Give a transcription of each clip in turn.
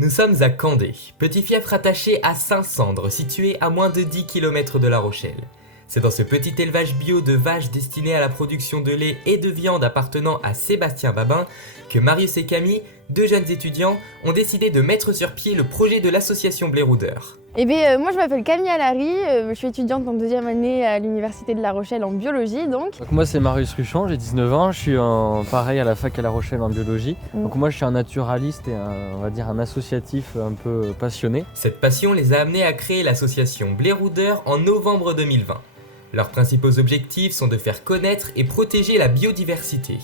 Nous sommes à Candé, petit fief rattaché à Saint-Sandre, situé à moins de 10 km de La Rochelle. C'est dans ce petit élevage bio de vaches destiné à la production de lait et de viande appartenant à Sébastien Babin que Marius et Camille, deux jeunes étudiants, ont décidé de mettre sur pied le projet de l'association Bléroudeur. Moi je m'appelle Camille Allary, je suis étudiante en deuxième année à l'université de La Rochelle en biologie donc. Moi c'est Marius Ruchon, j'ai 19 ans, je suis pareil à la fac à La Rochelle en biologie. Donc moi je suis un naturaliste et un associatif un peu passionné. Cette passion les a amenés à créer l'association Bléroudeur en novembre 2020. Leurs principaux objectifs sont de faire connaître et protéger la biodiversité.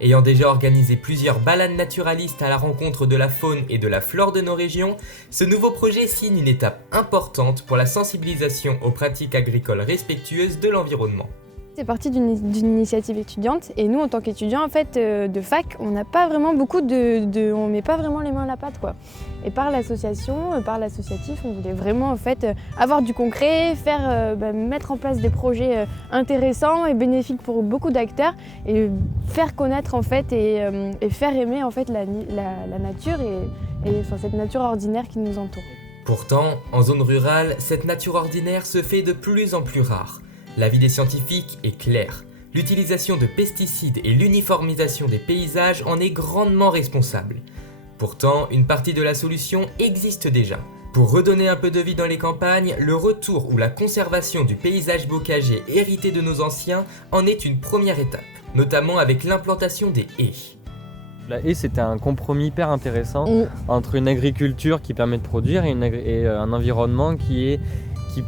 Ayant déjà organisé plusieurs balades naturalistes à la rencontre de la faune et de la flore de nos régions, ce nouveau projet signe une étape importante pour la sensibilisation aux pratiques agricoles respectueuses de l'environnement. C'est parti d'une initiative étudiante et nous en tant qu'étudiants en fait de fac, on n'a pas vraiment on met pas vraiment les mains à la pâte quoi. Et par l'association, par l'associatif, on voulait vraiment en fait avoir du concret, mettre en place des projets intéressants et bénéfiques pour beaucoup d'acteurs et faire connaître en fait et faire aimer en fait la nature et cette nature ordinaire qui nous entoure. Pourtant, en zone rurale, cette nature ordinaire se fait de plus en plus rare. L'avis des scientifiques est clair. L'utilisation de pesticides et l'uniformisation des paysages en est grandement responsable. Pourtant, une partie de la solution existe déjà. Pour redonner un peu de vie dans les campagnes, le retour ou la conservation du paysage bocager hérité de nos anciens en est une première étape, notamment avec l'implantation des haies. La haie, c'était un compromis hyper intéressant entre une agriculture qui permet de produire et un environnement qui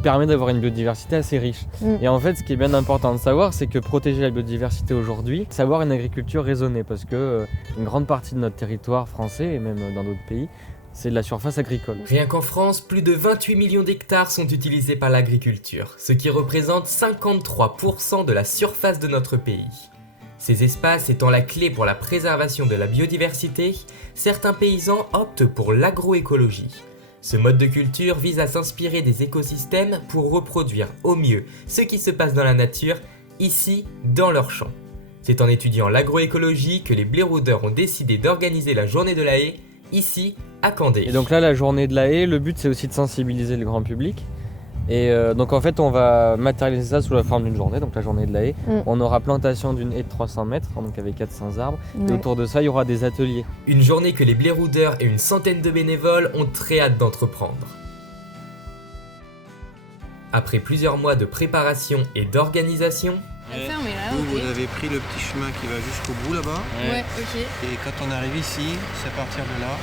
permet d'avoir une biodiversité assez riche. Et en fait, ce qui est bien important de savoir, c'est que protéger la biodiversité aujourd'hui, c'est avoir une agriculture raisonnée, parce que une grande partie de notre territoire français, et même dans d'autres pays, c'est de la surface agricole. Rien qu'en France, plus de 28 millions d'hectares sont utilisés par l'agriculture, ce qui représente 53% de la surface de notre pays. Ces espaces étant la clé pour la préservation de la biodiversité, certains paysans optent pour l'agroécologie. Ce mode de culture vise à s'inspirer des écosystèmes pour reproduire au mieux ce qui se passe dans la nature, ici, dans leur champ. C'est en étudiant l'agroécologie que les Bléroudeurs ont décidé d'organiser la journée de la haie, ici, à Candé. Et donc là, la journée de la haie, le but c'est aussi de sensibiliser le grand public. Et donc en fait on va matérialiser ça sous la forme d'une journée, donc la journée de la haie. On aura plantation d'une haie de 300 mètres, donc avec 400 arbres. Et autour de ça il y aura des ateliers. Une journée que les Bléroudeurs et une centaine de bénévoles ont très hâte d'entreprendre. Après plusieurs mois de préparation et d'organisation, vous avez pris le petit chemin qui va jusqu'au bout là-bas. Ouais, ok. Et quand on arrive ici, c'est à partir de là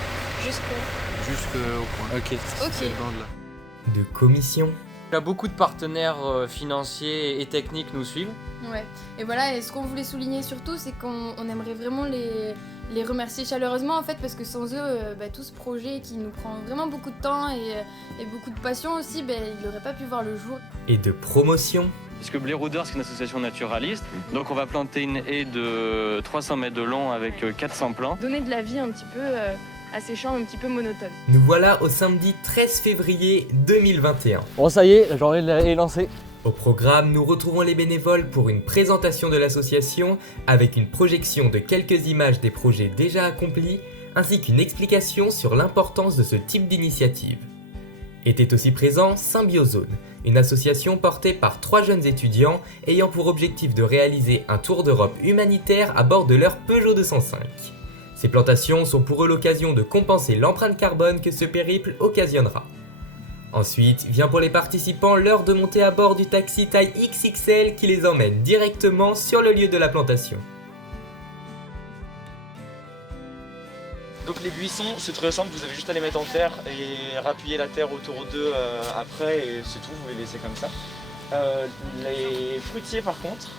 jusqu'au point. Ok. C'est le banc de là. de commission, Là, beaucoup de partenaires financiers et techniques nous suivent. Ouais, et voilà, et ce qu'on voulait souligner surtout, c'est qu'on aimerait vraiment les remercier chaleureusement en fait, parce que sans eux, tout ce projet qui nous prend vraiment beaucoup de temps et beaucoup de passion aussi, il n'aurait pas pu voir le jour. et de promotion, Puisque Bléroudeur, c'est une association naturaliste, donc on va planter une haie de 300 mètres de long avec 400 plants. Donner de la vie un petit peu à ces champs un petit peu monotones. nous voilà au samedi 13 février 2021. Bon ça y est, la journée de la haie est lancée. Au programme, nous retrouvons les bénévoles pour une présentation de l'association avec une projection de quelques images des projets déjà accomplis, ainsi qu'une explication sur l'importance de ce type d'initiative. Était aussi présent Symbiozone, une association portée par 3 jeunes étudiants ayant pour objectif de réaliser un tour d'Europe humanitaire à bord de leur Peugeot 205. Ces plantations sont pour eux l'occasion de compenser l'empreinte carbone que ce périple occasionnera. Ensuite, vient pour les participants l'heure de monter à bord du taxi taille XXL qui les emmène directement sur le lieu de la plantation. Donc les buissons, c'est très simple, vous avez juste à les mettre en terre et rappuyer la terre autour d'eux après et c'est tout, vous les laissez comme ça. Les fruitiers par contre,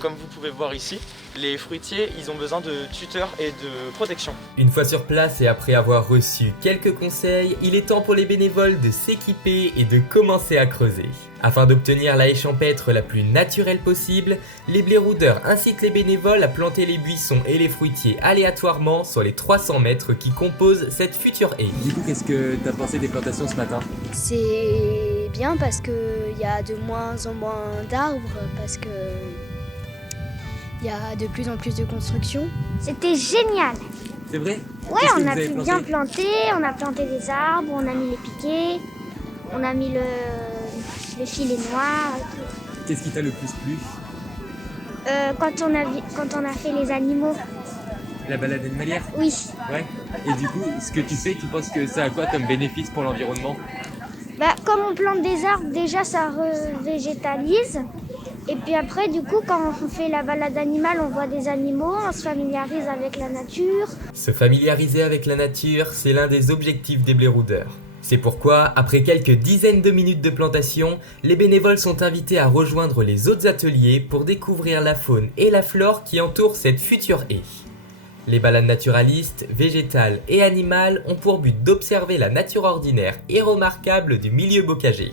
comme vous pouvez voir ici, les fruitiers, ils ont besoin de tuteurs et de protection. Une fois sur place et après avoir reçu quelques conseils, il est temps pour les bénévoles de s'équiper et de commencer à creuser. Afin d'obtenir la haie champêtre la plus naturelle possible, les Bléroudeurs incitent les bénévoles à planter les buissons et les fruitiers aléatoirement sur les 300 mètres qui composent cette future haie. Du coup, qu'est-ce que tu as pensé des plantations ce matin? C'est bien parce qu'il y a de moins en moins d'arbres, parce que il y a de plus en plus de construction. C'était génial. C'est vrai? Ouais, on a pu bien planter, on a planté des arbres, on a mis les piquets, on a mis le filet noir. Qu'est-ce qui t'a le plus plu? Quand on a fait les animaux. La balade animalière? Oui. Ouais. Et du coup, ce que tu fais, tu penses que ça a quoi comme bénéfice pour l'environnement? Comme on plante des arbres, déjà ça revégétalise. Et puis après, du coup, quand on fait la balade animale, on voit des animaux, on se familiarise avec la nature. Se familiariser avec la nature, c'est l'un des objectifs des Blairoudeurs. C'est pourquoi, après quelques dizaines de minutes de plantation, les bénévoles sont invités à rejoindre les autres ateliers pour découvrir la faune et la flore qui entourent cette future haie. Les balades naturalistes, végétales et animales ont pour but d'observer la nature ordinaire et remarquable du milieu bocager.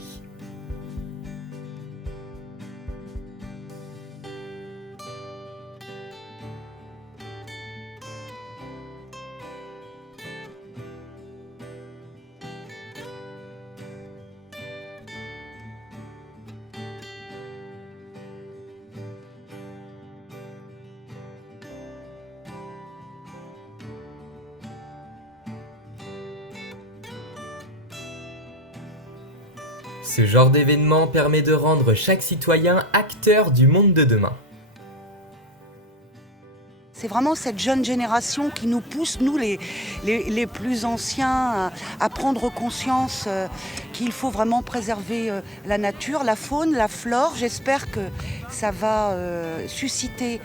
Ce genre d'événement permet de rendre chaque citoyen acteur du monde de demain. C'est vraiment cette jeune génération qui nous pousse, nous les plus anciens, à prendre conscience qu'il faut vraiment préserver la nature, la faune, la flore. J'espère que ça va susciter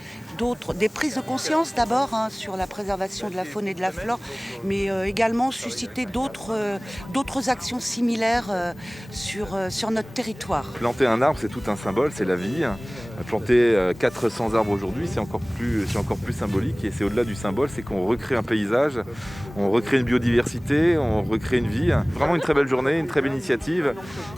des prises de conscience d'abord sur la préservation de la faune et de la flore, mais également susciter d'autres actions similaires sur notre territoire. Planter un arbre, c'est tout un symbole, c'est la vie. Planter 400 arbres aujourd'hui, c'est encore plus symbolique, et c'est au-delà du symbole, c'est qu'on recrée un paysage, on recrée une biodiversité, on recrée une vie. Vraiment une très belle journée, une très belle initiative,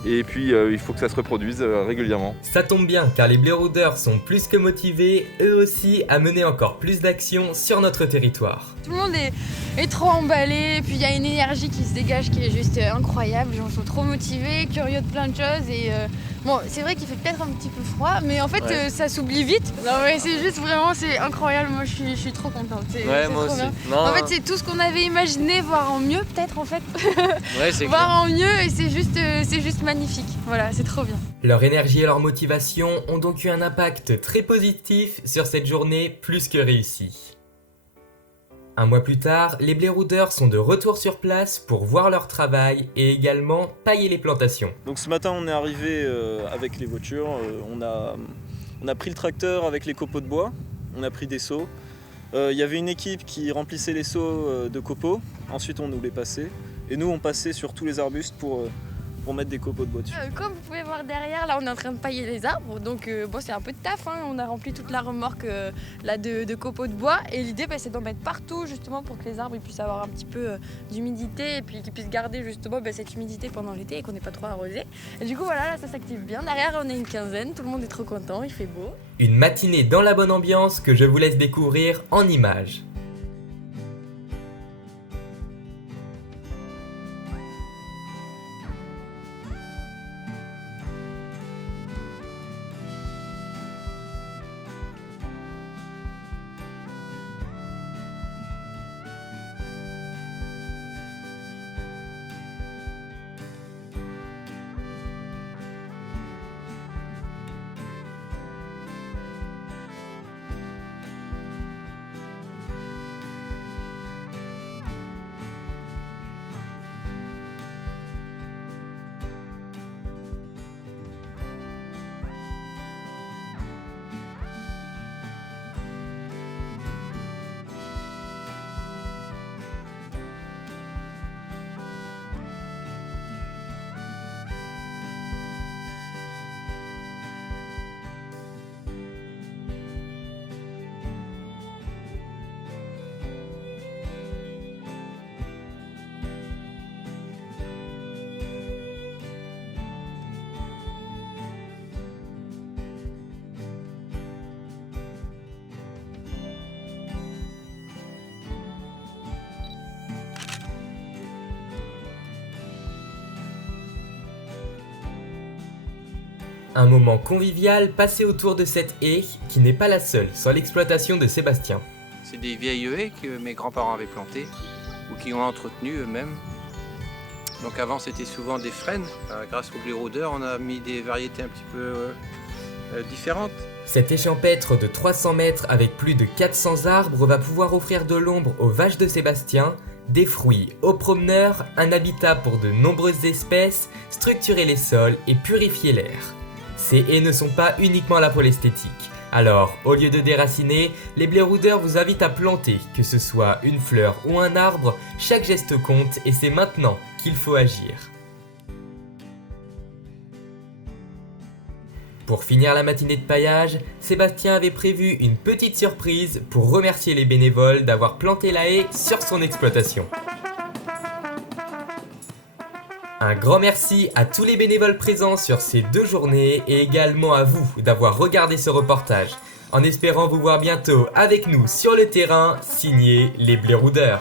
et puis il faut que ça se reproduise régulièrement. Ça tombe bien, car les Blairoudeurs sont plus que motivés, eux aussi, à mener encore plus d'actions sur notre territoire. Tout le monde est trop emballé, puis il y a une énergie qui se dégage qui est juste incroyable, les gens sont trop motivés, curieux de plein de choses, et bon, c'est vrai qu'il fait peut-être un petit peu froid, mais en fait ça s'oublie vite. Non mais c'est juste vraiment, c'est incroyable, moi je suis trop contente. C'est moi trop aussi. bien. Non, en fait c'est tout ce qu'on avait imaginé, voire en mieux peut-être en fait. Ouais, c'est voire en mieux, et c'est juste magnifique. Voilà, c'est trop bien. Leur énergie et leur motivation ont donc eu un impact très positif sur cette journée plus que réussie. Un mois plus tard, les Blairoudeurs sont de retour sur place pour voir leur travail et également tailler les plantations. Donc ce matin on est arrivé avec les voitures, on a pris le tracteur avec les copeaux de bois, on a pris des seaux. Il y avait une équipe qui remplissait les seaux de copeaux, ensuite on nous les passait. Et nous on passait sur tous les arbustes pour mettre des copeaux de bois dessus. Comme vous pouvez voir derrière, là on est en train de pailler les arbres, donc bon, c'est un peu de taf, on a rempli toute la remorque là, de copeaux de bois, et l'idée c'est d'en mettre partout justement pour que les arbres ils puissent avoir un petit peu d'humidité et puis qu'ils puissent garder justement cette humidité pendant l'été et qu'on n'ait pas trop arrosé. Et du coup voilà, là ça s'active bien, derrière on est une quinzaine, tout le monde est trop content, il fait beau. Une matinée dans la bonne ambiance que je vous laisse découvrir en images. Un moment convivial passé autour de cette haie qui n'est pas la seule sur l'exploitation de Sébastien. C'est des vieilles haies que mes grands-parents avaient plantées. ou qui ont entretenu eux-mêmes. Donc avant c'était souvent des frênes. Grâce au blé rôdeur, on a mis des variétés un petit peu différentes. Cet échampêtre de 300 mètres avec plus de 400 arbres va pouvoir offrir de l'ombre aux vaches de Sébastien, des fruits aux promeneurs, un habitat pour de nombreuses espèces, structurer les sols et purifier l'air. Ces haies ne sont pas uniquement là pour l'esthétique. Alors, au lieu de déraciner, les blairoudeurs vous invitent à planter, que ce soit une fleur ou un arbre, chaque geste compte et c'est maintenant qu'il faut agir. Pour finir la matinée de paillage, Sébastien avait prévu une petite surprise pour remercier les bénévoles d'avoir planté la haie sur son exploitation. Un grand merci à tous les bénévoles présents sur ces 2 journées et également à vous d'avoir regardé ce reportage. En espérant vous voir bientôt avec nous sur le terrain, signé les Blairoudeurs.